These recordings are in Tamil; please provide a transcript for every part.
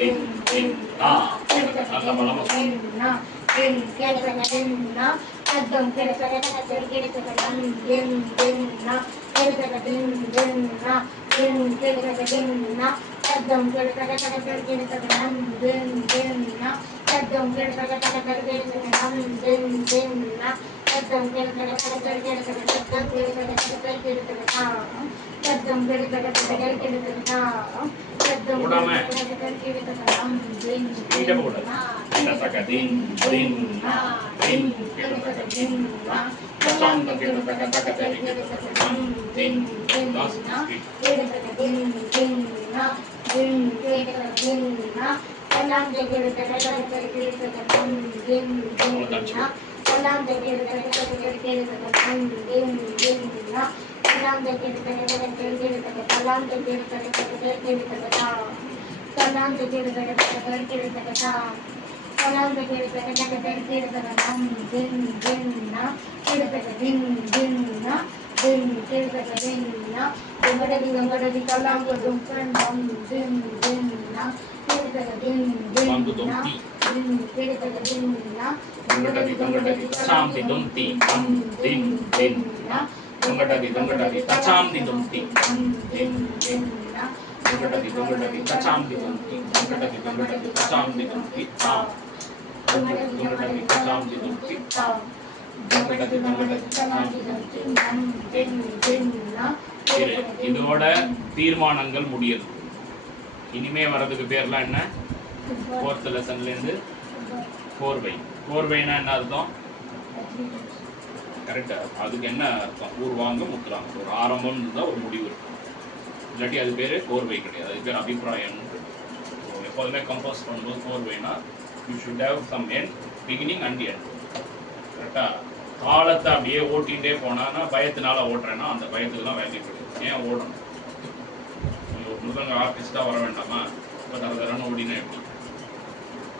din din na நல்ல பலமா din கேளுங்க din na தத்தம் கேளுங்க கேளுங்க din din na கேளுங்க din din na din கேளுங்க din na தத்தம் கேளுங்க கேளுங்க din din na தத்தம் கேளுங்க கேளுங்க din din na தத்தம் கேளுங்க கேளுங்க தத்தம் கேளுங்க போடாம இங்க போடு தக்க din din na din கேளுங்க din na தத்தம் கேளுங்க din din na கேளுங்க din din na din கேளுங்க din na எல்லாம் கேளுங்க din din na எல்லாம் கேளுங்க din din na Salam de kiri kiri kiri kiri kiri kiri salam de kiri kiri kiri kiri kiri kiri salam de kiri kiri kiri kiri kiri salam de kiri kiri kiri kiri kiri salam din din na kiri kiri din din na din kiri kiri din na gambadi salam de dumpan din din na kiri kiri din din na din kiri kiri din na gambadi salam de dumpan din din na Donggadagi tacham di dumti din din na donggadagi tacham di dumti donggadagi tacham di dumti ta donggadagi tacham di dumti ta donggadagi tacham di dumti din din na இதோட தீர்மானங்கள் முடியுது இனிமே வரதுக்கு பேர்லாம் என்ன 4th லெசன்ல இருந்து 4 என்ன அர்த்தம் கரெக்டா அதுக்கு என்ன அர்த்தம் பூர்வாங்க முத்துறாங்க ஒரு ஆரம்பம் இருந்தால் ஒரு முடிவு இருக்கும் இல்லாட்டி அது பேர் கோர்வை கிடையாது அது பேர் அபிப்பிராயம் எப்போதுமே கம்போஸ் பண்ணும்போது கோர்வைனா you should have some end beginning and end கரெக்டா காலத்தை அப்படியே ஓட்டிகிட்டே போனான்னா பயத்தினால ஓட்டுறேன்னா அந்த பயத்துலாம் வேல்யூ கிடையாது ஏன் ஓடணும் ஒரு முதல் ஆர்டிஸ்டாக வர வேண்டாமா இப்போ தரன்னு ஓடினா எப்படி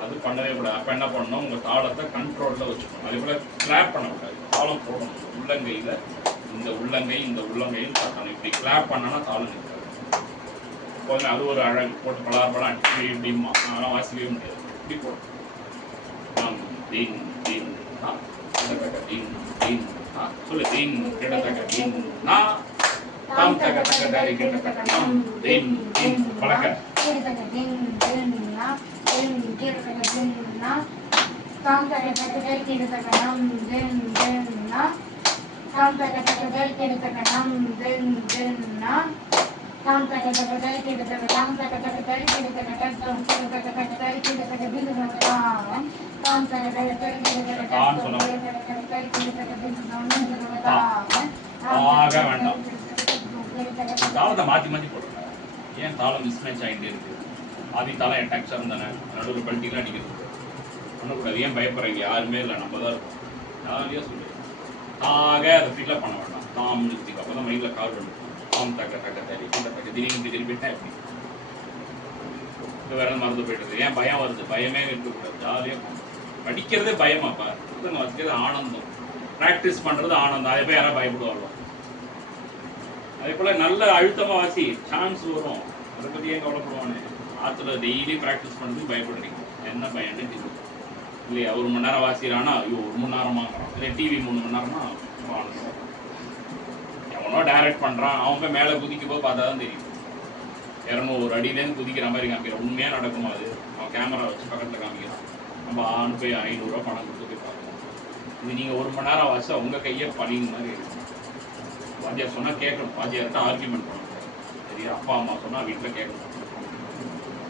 அது பண்ணவே கூடாது அப்போ என்ன பண்ணணும் உங்கள் தாளத்தை கண்ட்ரோலில் வச்சுக்கணும் அதே போல் கிளாப் பண்ணக்கூடாது தாளம் போடணும் உள்ளங்கையில் இந்த உள்ளங்கையும் பார்க்கணும் இப்படி கிளாப் பண்ணனா தாளம் நிற்காது எப்போதுமே அது ஒரு அழகு போட்டு பலார் அடிச்சு இப்படிமா அதெல்லாம் வாசிக்கவே முடியாது இப்படி போடணும் தீன் தீன் தீன் தீன் சொல்லு தீன் கிட்டத்தக்க தீன் நான் தாம் தக்க தக்க தாரி கிட்டத்தக்க நாம் தீன் தீன் பழக்க Din kiri kiri din na, tam kiri kiri kiri kiri nam din din na, tam kiri kiri kiri kiri nam din din na, tam kiri kiri kiri kiri tam kiri kiri kiri kiri tam kiri kiri kiri din na tam kiri kiri kiri kiri ஆக வேண்டாம் தாளத்தை மாற்றி மாற்றி போடுறேன் ஏன் தாளம் மிஸ்மேட்ச் ஆகிட்டே இருக்கு ஆதி தாளம் என் டேக்ஸாக இருந்தானே நடுவில் பல்ட்டிலாம் அடிக்கிறது பண்ணக்கூடாது ஏன் பயப்படுறீங்க யாருமே இல்லை நம்ம தான் இருக்கும் ஜாலியாக சொல்லுவேன் ஆக அதை ஃபீலாக பண்ண வேண்டாம் தாம் நிறுத்திக்கும் அப்போ தான் மைண்டில் கால் பண்ணும் தாம் தக்க தக்க தரி தக்க திடீர்னு திருப்பிட்டா எப்படி வேற மறந்து போயிடுது ஏன் பயம் வருது பயமே இருக்கக்கூடாது ஜாலியாக படிக்கிறதே பயமாப்பா புத்தகம் வச்சுக்கிறது ஆனந்தம் ப்ராக்டிஸ் பண்ணுறது ஆனந்தம் அதே போய் யாராவது பயப்படுவாங்க அதே போல் நல்ல அழுத்தமாக வாசி சான்ஸ் வரும் அதை பற்றி ஏன் கவலைப்படுவானே ஆற்றுல டெய்லி ப்ராக்டிஸ் பண்ணுறதுக்கு பயப்படுறீங்க என்ன பயன்னு தெரியும் இல்லையா 1 மணி நேரம் வாசிக்கிறான்னா ஐயோ 1 மணி நேரமாகறான் இல்லை டிவி 3 மணி நேரம்னா எவனோ டைரக்ட் பண்ணுறான் அவன் போய் மேலே குதிக்க போய் பார்த்தா தான் தெரியும் 200 அடியிலேருந்து குதிக்கிற மாதிரி காமிக்கிறான் உண்மையாக நடக்குமா அது அவன் கேமரா வச்சு பக்கத்தில் காமிக்கிறான் நம்ம ஆண் போய் 500 ரூபா பணம் கொடுத்து போய் பார்க்கலாம் இது நீங்கள் 1 மணி நேரம் வாசிச்சா உங்கள் கையை பணிங்க மாதிரி இருக்கும் வாத்தியார் சொன்னால் கேட்கணும் வாத்தியார்கிட்ட ஆர்கியூமெண்ட் பண்ணணும் சரியா அப்பா அம்மா சொன்னால் வீட்டில் கேட்கணும்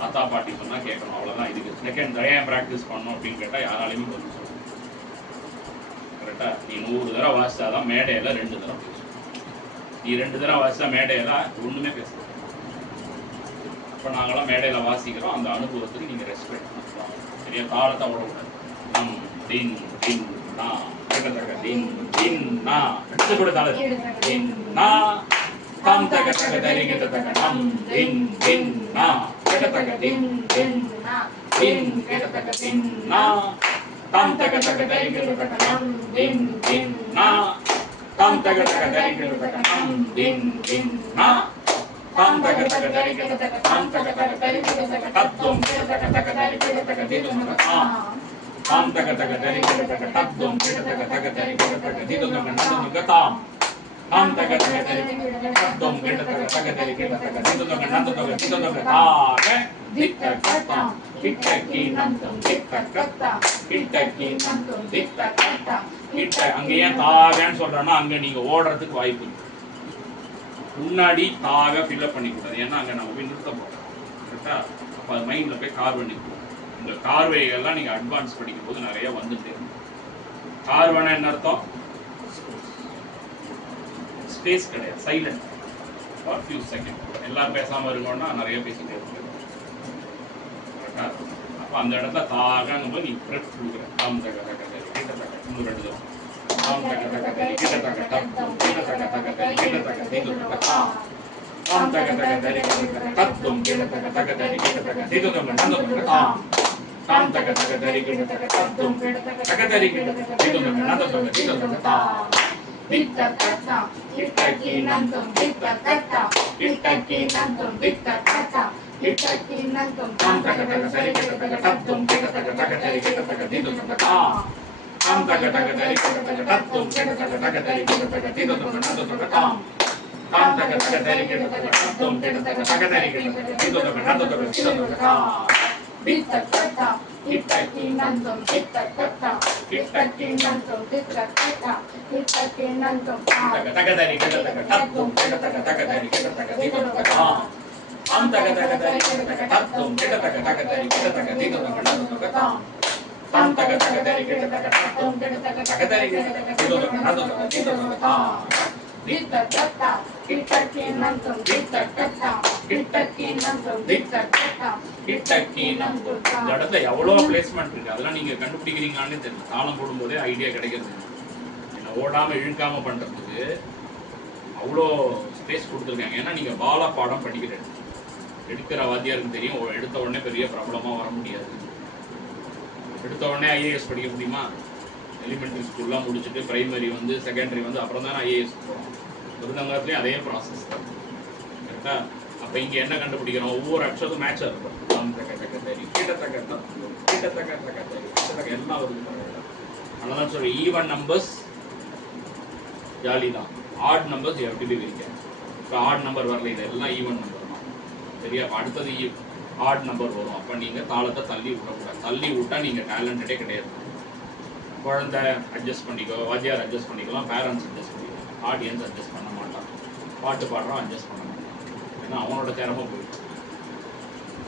தாத்தா பாட்டி சொன்னால் கேட்கணும் அவ்வளோதான் இதுக்கு செகண்ட் ஏன் ப்ராக்டிஸ் பண்ணணும் அப்படின்னு கேட்டால் யாராலையுமே பதில் சொல்லணும் கரெக்டாக நீ 100 தடவை வாசித்தாதான் மேடையில் 2 தடவை பேசணும் நீ 2 தடவை வாசித்தா மேடையில் ஒன்றுமே பேசணும் இப்போ நாங்களாம் மேடையில் வாசிக்கிறோம் அந்த அனுபவத்துக்கு நீங்கள் ரெஸ்பெக்ட் பண்ணலாம் சரியா தாளத்தை விடக்கூடாது நம் டின் டின் நா தக்க டின் டின் நா எடுத்து கூட தாள டின் நா தாம் தக்க தக்க தரி கிட்ட தக்க நம் டின் டின் நா கிட்ட தக்க டின் டின் நா டின் கிட்ட தக்க டின் நா தாம் தக்க தக்க தரி கிட்ட தக்க நம் டின் டின் நா தாம் தக்க தக்க தரி கிட்ட தக்க நம் டின் டின் நா தாம் தக்க தக்க தரி கிட்ட தக்க தாம் தக்க தக்க தரி கிட்ட தக்க தத்துவம் கிட்ட தக்க தீதம் தாம் தக தக தரி கிட தக தத்தும் கிட தக தக தரி கிட தக தீதம் நந்தம் தாம் தாம் தக தக தரி தத்தும் கிட தக தக தரி கிட தக தீதம் நந்தம் தீதம் தாக திட்ட கத்தாம் கிட்டக்கி நந்தம் திட்ட கத்தா கிட்டக்கி நந்தம் திட்ட கத்தா கிட்ட. அங்க ஏன் தாகன்னு சொல்றேன்னா அங்க நீங்க ஓடுறதுக்கு வாய்ப்பு இருக்கு. முன்னாடி தாக ஃபில்அப் பண்ணிக்கூடாது, ஏன்னா அங்கே நம்ம போய் நிறுத்த போகிறோம். கரெக்டா? அப்போ அது மைண்டில் போய் கார் பண்ணிக்கூடாது. இந்த கார்வேகள்லாம் நீங்கள் அட்வான்ஸ் படிக்கும் போது நிறைய வந்துட்டு கார்வேனா என்ன அர்த்தம்? ஸ்பேஸ் கிடையாது, சைலண்ட் ஃபார் ஃபியூ செகண்ட். எல்லாரும் பேசாமல் இருக்கோம்னா நிறைய பேசிக்கிட்டே இருக்கு. கரெக்டா? அப்போ அந்த இடத்துல தாகங்கும் போது நீ ப்ரெப் கொடுக்குற தாம் தக தக தரி கிட்ட தக இன்னும் 2 தரம் தாம் தக தக தரி கிட்ட தக தத்தும் கிட்ட தக தக தரி கிட்ட தக தீதும் தாம் தாம் தக தக தரி கிட்ட தக தத்தும் கிட்ட தக தக தரி கிட்ட தக தீதும் நந்தம் தாம் தாம் தக தக தரி கிட்ட தக தத்தும் கிட்ட தக தக தரி கிட்ட தக தீதும் நந்தம் தீதும் தாம் திட்ட கத்தா கிட்டக்கி நந்தம் திட்ட கத்தா கிட்டக்கி நந்தம் திட்ட கத்தா கிட்டக்கி நந்தம் தாம் தக தக தரி கிட்ட தக தத்தும் கிட்ட தக தக தரி கிட்ட தக தீதும் தாம் தாம் தக தக தரி கிட்ட தக தத்தும் கிட்ட தக தக தரி கிட்ட தக தீதும் நந்தம் தாம் தாம் தக தக தரி கிட்ட தக தத்தும் கிட்ட தக தக தரி கிட்ட தக தீதும் நந்தம் தாம் திட்ட கத்தா கிட்டக்கி நந்தம் திட்ட கத்தா கிட்டக்கி நந்தம் திட்ட கத்தா கிட்டக்கி நந்தம் தக தக தரி கிட்ட தக தத்தும் கிட்ட தக தக தரி கிட்ட தக தீதும் தாம் தாம் தக தக தரி கிட்ட தக தத்தும் கிட்ட தக தக தரி கிட்ட தக தீதும் நந்தம் தாம் தாம் தக தக தரி கிட்ட தக தத்தும் கிட்ட தக தக தரி கிட்ட தக தீதும் நந்தம் தாம் திட்ட கத்தா கிட்டக்கி நந்தம் திட்ட கத்தா கிட்டக்கி நந்தம் திட்ட கத்தா கிட்டக்கி நந்தம். இந்த இடத்துல எவ்வளோ பிளேஸ்மெண்ட் இருக்கு, அதெல்லாம் நீங்க கண்டுபிடிக்கிறீங்கன்னு தெரியும். தாளம் போடும்போதே ஐடியா கிடைக்கிறது. என்ன ஓடாம இழுக்காம பண்றதுக்கு அவ்வளோ ஸ்பேஸ் கொடுத்துருக்காங்க. ஏன்னா நீங்க பாலா பாடம் படிக்கிறேன் எடுக்கிற வாத்தியாருக்கு தெரியும், எடுத்த உடனே பெரிய பிரபலமா வர முடியாது. எடுத்த உடனே ஐஏஎஸ் படிக்க முடியுமா? எலிமெண்ட்ரி ஸ்கூல்லாம் முடிச்சுட்டு பிரைமரி வந்து செகண்டரி வந்து அப்புறம் தான் ஐஏஎஸ் போகிறோம். விருதுநகரத்துலேயும் அதே ப்ராசஸ் தான். கரெக்டா? அப்போ இங்கே என்ன கண்டுபிடிக்கிறோம்? ஒவ்வொரு அக்ஷரத்தும் மேட்சாக இருக்கும். தாம் தக தக தரி கிட்ட தக தத்தும் கிட்ட தக தக தரி கிட்ட தக எல்லாம் வருது. அதனால தான் சொல்லி ஈவன் நம்பர்ஸ் ஜாலி தான், ஆட் நம்பர்ஸ் எப்படி வைக்க. இப்போ ஆட் நம்பர் வரல, இதெல்லாம் ஈவன் நம்பர் தான். சரியா? அடுத்தது ஆட் நம்பர் வரும். அப்போ நீங்கள் தாளத்தை தள்ளி விடக்கூடாது. தள்ளி விட்டால் நீங்கள் டேலண்டடே கிடையாது. குழந்தை அட்ஜஸ்ட் பண்ணிக்கோ, வாத்தியார் அட்ஜஸ்ட் பண்ணிக்கலாம், பேரண்ட்ஸ் அட்ஜஸ்ட் பண்ணிக்கலாம், ஆடியன்ஸ் அட்ஜஸ்ட் பண்ண மாட்டான். பாட்டு பாடுறான் அட்ஜஸ்ட் பண்ண மாட்டான், ஏன்னா அவனோட திறமை போயிடும்.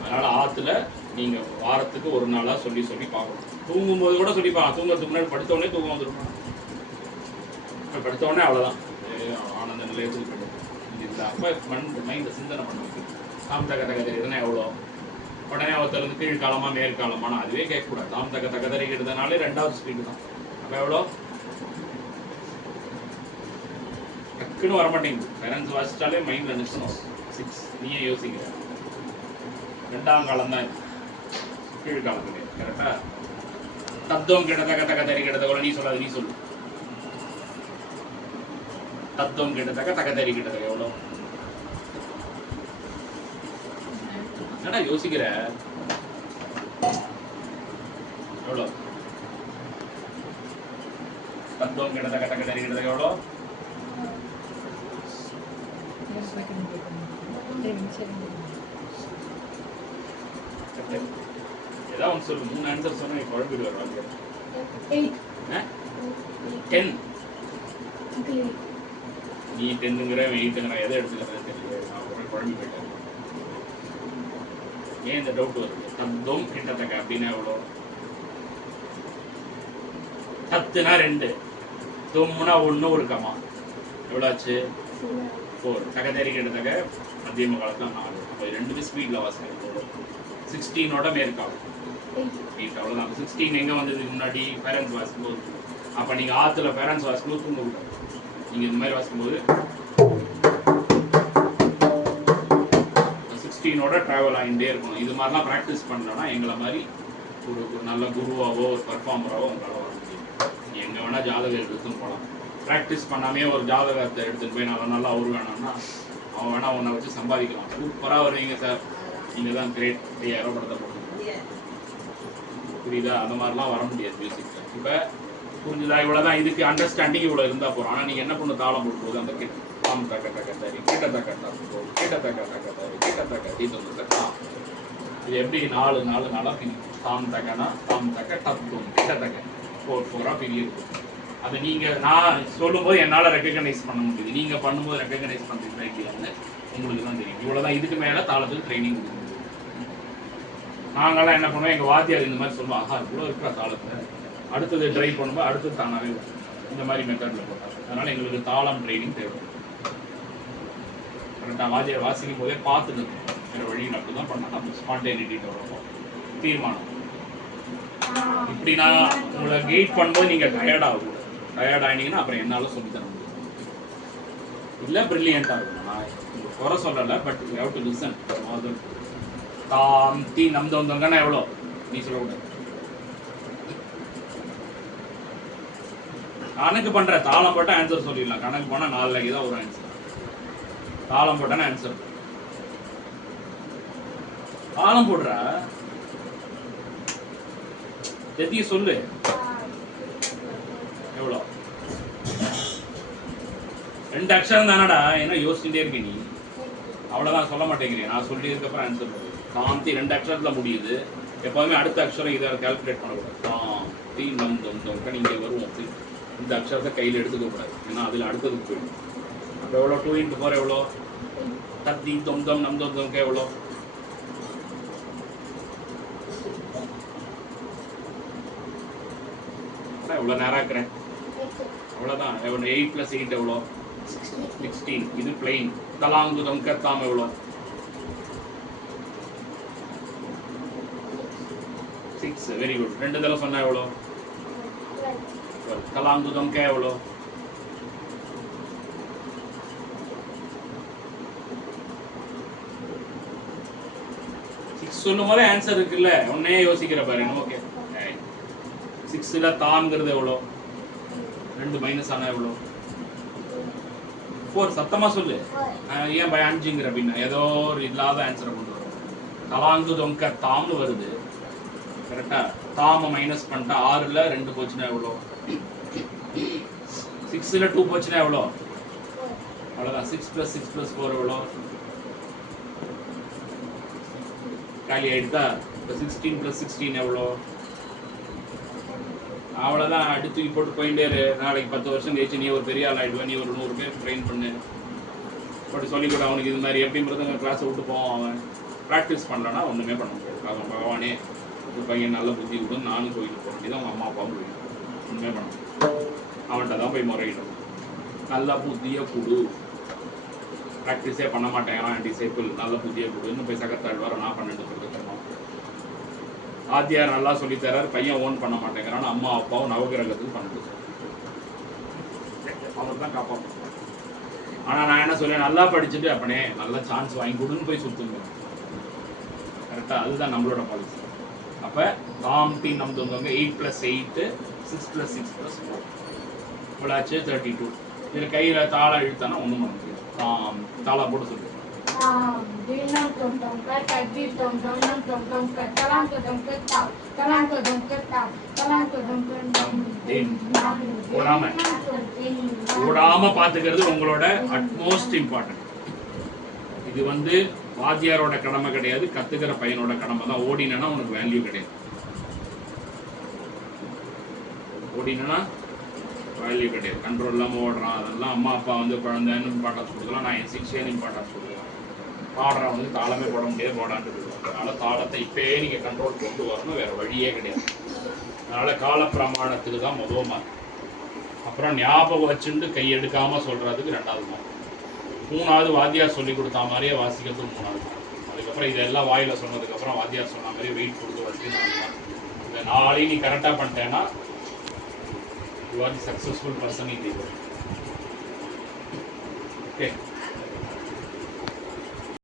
அதனால் ஆற்றுல நீங்கள் வாரத்துக்கு ஒரு நாளாக சொல்லி சொல்லி பார்க்கணும். தூங்கும்போது கூட சொல்லி பார்க்கலாம். தூங்குறதுக்கு முன்னாடி படுத்தோடனே தூக்கம் வந்துருப்பான். இப்போ படுத்தோடனே அவ்வளோதான், ஆனந்த நிலையத்துக்கு போய்ட்டு இல்லை. அப்போ மைண்டை சிந்தனை பண்ண வைக்கணும். தாம் தக தக தரி எதுனா எவ்வளோ, உடனே ஒருத்தர் வந்து கீழ்காலமா மேற்காலமான அதுவே கேட்கக்கூடாது. தாம் தக தக தரிக்கிறதுனாலே 2வது ஸ்பீடு தான். அப்போ எவ்வளோ டக்குன்னு வரமாட்டேங்குது. பேரண்ட்ஸ் வாசிச்சாலே மைண்டில் நிற்கணும். 6 நீயே யோசிக்கிற 2ஆம் காலம் தான் கீழ்காலம் கிடையாது. கரெக்டா? தத்துவம் கிட்ட தக தக தரி கிட்ட தக நீ சொல்லாது, நீ சொல்லு. தத்துவம் கிட்ட தக தக தரி கிட்ட தக எவ்வளோ? என்னடா யோசிக்கிற? எவ்வளோ? தத்துவம் கிட்ட தக தக தரி கிட்ட தக எவ்வளோ? ஏதாவது ஒன்று சொல்லு. 3 ஆன்சர் சொன்னா நீ குழம்பிட்டு வருவாங்க. 10 நீ 10ங்கிற 8ங்கிற எதை எடுத்துக்கிறேன்னு தெரியல. நான் குழம்பி போயிட்டேன். ஏன் இந்த டவுட் வருது? தத்துவம் கிட்டத்தக்க அப்படின்னா எவ்வளோ? தத்துனா 2, தொம்முனா 1 ஒரு கமா எவ்வளோ ஆச்சு? 4. தகதறி கிட்டத்தக்க மத்தியம காலத்துல 4. அப்போ 2 ஸ்பீட்ல வாசிக்கிறது 16ஓட மேற்காலம் 8. அவ்வளோதான். 16 எங்கே வந்ததுக்கு முன்னாடி பேரண்ட்ஸ் வாசிக்கும்போது. அப்போ நீங்கள் ஆற்றுல பேரண்ட்ஸ் வாசிக்கும்போது தூங்கக்கூடாது. நீங்கள் இந்த மாதிரி வாசிக்கும்போது 16ஓட ட்ராவல் ஆகிட்டே இருக்கணும். இது மாதிரிலாம் ப்ராக்டிஸ் பண்ணலன்னா எங்களை மாதிரி ஒரு நல்ல குருவாவோ ஒரு பர்ஃபார்மராகவோ உங்களால் வர முடியும். நீங்கள் எங்கே வேணால் ஜாதகம் எடுத்துன்னு போகலாம். ப்ராக்டிஸ் பண்ணாமே ஒரு ஜாதகத்தை எடுத்துகிட்டு போய் நல்லா அவரு வேணும்னா அவன் வேணால் உன்னை வச்சு சம்பாதிக்கலாம். சூப்பராக வருவீங்க சார், நீங்கள் தான் கிரேட் 5000 படத்தை போடுங்க. புரியுதா? அந்த மாதிரிலாம் வர முடியாது மியூசிக்ல. இப்போ புரிஞ்சுதா? இவ்வளோதான். இதுக்கு அண்டர்ஸ்டாண்டிங் இவ்வளோ இருந்தால் போகிறோம். ஆனால் நீங்கள் என்ன பண்ண தாளம் போடும்போது அந்த தாம் தக்க தக்க தரி கிட்ட தக்க தக்க கிட்ட தக்க தக்க தரி கிட்ட தக்க தீத்தம் தாம். இது எப்படி 4 நாளாக பிரியும். தாம் தக்கனா தாம் தக்க டத்தும் கிட்ட தக்க 4 பிரியுது. அதை நீங்கள் நான் சொல்லும்போது என்னால் ரெக்கக்னைஸ் பண்ண முடியுது. நீங்கள் பண்ணும்போது ரெக்கக்னைஸ் பண்ணுறீங்களா இல்லையான்னு உங்களுக்கு தான் தெரியும். இவ்வளோதான். இதுக்கு மேலே தாளத்துக்கு ட்ரைனிங் கொடுக்குது. நாங்கள்லாம் என்ன பண்ணுவோம், எங்கள் வாத்தியார் இந்த மாதிரி சொல்லுவோம், ஆஹா இவ்வளோ இருக்கிற தாளத்தில் அடுத்தது ட்ரை பண்ணும்போது அடுத்தது தானாகவே வரும். இந்த மாதிரி மெத்தடில் போட்டாங்க. அதனால் எங்களுக்கு தாளம் ட்ரைனிங் தேவை. கரெக்டாக வாத்தியார் வாசிக்கும் போதே பார்த்துட்டு வேறு வழியில் அப்படி தான் பண்ணால் நம்ம ஸ்பான்டேனிட்டி டெவலப் தீர்மானம். இப்படி நான் உங்களை கைட் பண்ணும்போது நீங்கள் டயர்ட் ஆகக்கூடாது. டயர்ட் ஆகினீங்கன்னா அப்புறம் என்னால் சொல்லித்தர முடியும். இல்லை ப்ரில்லியண்ட்டாக இருக்கும். நான் உங்களுக்கு குறை சொல்லலை, but you have to listen. அது தாம் தீ நம்து வந்தவங்கன்னா எவ்வளோ நீ சொல்லக்கூடாது. கணக்கு பண்ற தாளம் போட்டால் ஆன்சர் சொல்லிடலாம். கணக்கு போனால் 4 லைக் தான் ஒரு ஆன்சர். தாளம் போட்டானா ஆன்சர். தாளம் போடுற எதையும் சொல்லு. எவ்வளோ 2 அக்ஷரம் தானடா, என்ன யோசிச்சுட்டே இருக்க நீ? அவ்வளோதான் சொல்ல மாட்டேங்கிறேன். நான் சொல்லியதுக்கப்புறம் ஆன்சர் பண்ணுவேன். தாம் தீ 2 அக்ஷரத்தில் முடியுது. எப்போதுமே அடுத்த அக்ஷரம் இதை கால்குலேட் பண்ணக்கூடாது. தாம் தீ நம் தொம் தொம் இங்கே வருவோம். அப்படி இந்த அக்ஷரத்தை கையில் எடுத்துக்க கூடாது. ஏன்னா அதில் அடுத்ததுக்கு போயிடும். அப்போ எவ்வளோ 2 × 4 எவ்வளோ? தத்தி தொம் தொம் நம் தொம் தொம்க்கு எவ்வளோ? எவ்வளோ நேரம் இருக்கிறேன்? அவ்வளோதான். 8 + 8 எவ்வளோ? 16. இது பிளைன். தலாங்கு தொம்க தாம் எவ்வளோ? 6. Very good. 2 தடவை சொன்னா எவ்வளோ? தலாங்கு தொம்க எவ்வளோ? 6 சொல்லும் போதே ஆன்சர் இருக்குல்ல. ஒன்னே யோசிக்கிற பாரு. ஓகே 6ல தான்ங்கிறது எவ்வளோ? 2 மைனஸ் ஆனால் எவ்வளோ? 4. சத்தமாக சொல்லு. ஏன் 5ங்கிற அப்படின்னா ஏதோ ஒரு இல்லாத ஆன்சரை கொண்டு வரும். தலாங்கு தொம்க தாம்னு வருது. கரெக்டா? தாம மைனஸ் பண்ணிட்டா 6ல் 2 போச்சுன்னா எவ்வளோ? 6ல் 2 போச்சுன்னா எவ்வளோ? அவ்வளோதான். 6 + 6 + 4 எவ்வளோ? காலி ஆயிடுதா? இப்போ 16 + 16 எவ்வளோ? அவ்வளோதான். அடுத்து போட்டு போயிட்டே இரு. நாளைக்கு 10 வருஷம் கழிச்சு நீ ஒரு பெரிய ஆள் ஆகிடுவேன். நீ ஒரு 100 பேர் ட்ரெயின் பண்ணு போட்டு சொல்லிக்கூட. அவனுக்கு இது மாதிரி எப்படி மிருதங்க கிளாஸை விட்டு போவான். அவன் ப்ராக்டிஸ் பண்ணலன்னா ஒன்றுமே பண்ண முடியாது. அவன் பகவானே ஒரு பையன் நல்ல புத்தி விடும். நானும் கோயிலுக்கு போக வேண்டியது. அவங்க அம்மா அப்பாவும் போயிடும். ஒன்றுமே பண்ண முடியாது. அவன்கிட்ட தான் போய் முறையிடும். நல்ல புத்தியை கொடு. ப்ராக்டிஸே பண்ண மாட்டேன். அவன் டிசைபிள் நல்ல புத்தியை கொடுன்னு போய் சகத்தாழ்வார நான் 12 கொடுத்துருக்கணும். ஆத்தியார் நல்லா சொல்லித்தரார். பையன் ஓன் பண்ண மாட்டேங்கிறான். அம்மா அப்பாவும் நவகிரகத்துக்கு பண்ணிட்டு அவர் தான் காப்பாற்றும். ஆனால் நான் என்ன சொல்லுவேன், நல்லா படிச்சுட்டு அப்பனே நல்ல சான்ஸ் வாங்கி கொடுன்னு போய் சுற்றுங்க. கரெக்டாக? அதுதான் நம்மளோட பாலிசி. அப்போ தாம் தீ நம் தொந்தவங்க 8 + 8 6 + 6 + 4 இவ்வளாச்சு 32. இதில் கையில் தாளம் இழுத்தானா ஒன்றும் பண்ண முடியாது. தாளம் போட்டு சொல்லு. ஓடாம பாத்துக்கிறது உங்களோட அட்மோஸ்ட் இம்பார்ட்டன்ட். இது வாத்தியாரோட கடமை கிடையாது, கத்துக்கிற பையனோட கடமை தான். ஓடினா உனக்கு வேல்யூ கிடையாது. ஓடினா வேல்யூ கிடையாது. கண்ட்ரோல் இல்லாமல் ஓடுறான். அதெல்லாம் அம்மா அப்பா குழந்தைன்னு இம்பார்ட்டன்ஸ் கொடுக்கலாம். நான் என் சிக்ஷியன்னு இம்பார்ட்டன்ஸ் கொடுக்கலாம். பாடுறான் தாளமே போட முடியாது, போடான்ட்டு. அதனால் தாளத்தை இப்பயே நீங்கள் கண்ட்ரோல் கொண்டு வரணும். வேறு வழியே கிடையாது. அதனால் கால பிரமாணத்துக்கு தான் முதல் மார்க். அப்புறம் ஞாபகம் வச்சுட்டு கை எடுக்காமல் சொல்கிறதுக்கு 2வது மார்க். 3வது வாத்தியார் சொல்லி கொடுத்தா மாதிரியே வாசிக்கிறதுக்கு 3வது மார்க். அதுக்கப்புறம் இதெல்லாம் வாயில் சொன்னதுக்கப்புறம் வாத்தியார் சொன்ன மாதிரியே வெயிட் கொடுத்து வாசிக்க 4 மார்க். இந்த 4 நீ கரெக்டாக பண்ணிட்டேன்னா you are the successful person in the world. Okay.